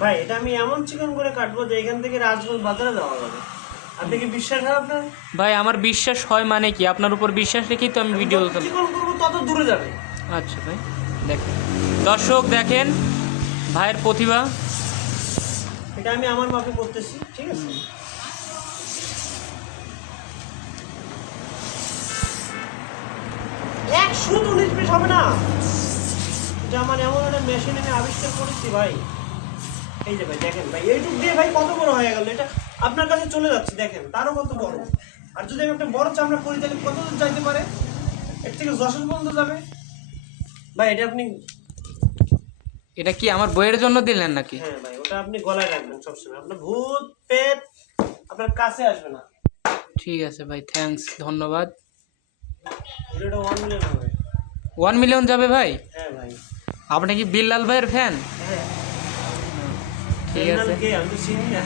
ভাই এটা আমি এমন চিকন করে কাটবো যে এখান থেকে রাজগঞ্জ বাজারে যাওয়া যাবে। আপনি কি বিশ্বাস হয় আপনার? ভাই আমার বিশ্বাস হয় মানে কি, আপনার উপর বিশ্বাস রেখেই তো আমি ভিডিও যত চিকন করবো তত দূরে যাবে। আচ্ছা ভাই দেখেন, দর্শক দেখেন ভাইয়ের প্রতিভা। এটা আমি আমার মাপে করতেছি, ঠিক আছে? এক শুধু 19 পিস হবে না, এটা আমার এমন একটা মেশিন আমি আবিষ্কার করেছি ভাই। এই যে ভাই দেখেন ভাই, এইটুক দিয়ে ভাই কত বড় হয়ে গেল, এটা আপনার কাছে চলে যাচ্ছে দেখেন, তারও কত বড়। আর যদি আমি একটা বড় চামড়া করি তাহলে কত দূর যাইতে পারে, এর থেকে যশোর পর্যন্ত যাবে ভাই। এটা আপনি, এটা কি আমার বইয়ের জন্য দিলেন নাকি? হ্যাঁ ভাই, ওটা আপনি গলায় রাখবেন সবসময়, আপনার ভূত পেট আপনার কাছে আসবে না। ঠিক আছে ভাই, থ্যাঙ্কস, ধন্যবাদ। ভিডিওটা 1 মিলিয়ন হবে। 1 মিলিয়ন যাবে ভাই? হ্যাঁ ভাই। আপনি কি বিল্লাল ভাইয়ের ফ্যান? হ্যাঁ, ঠিক আছে। কে আমি তো চিনি না।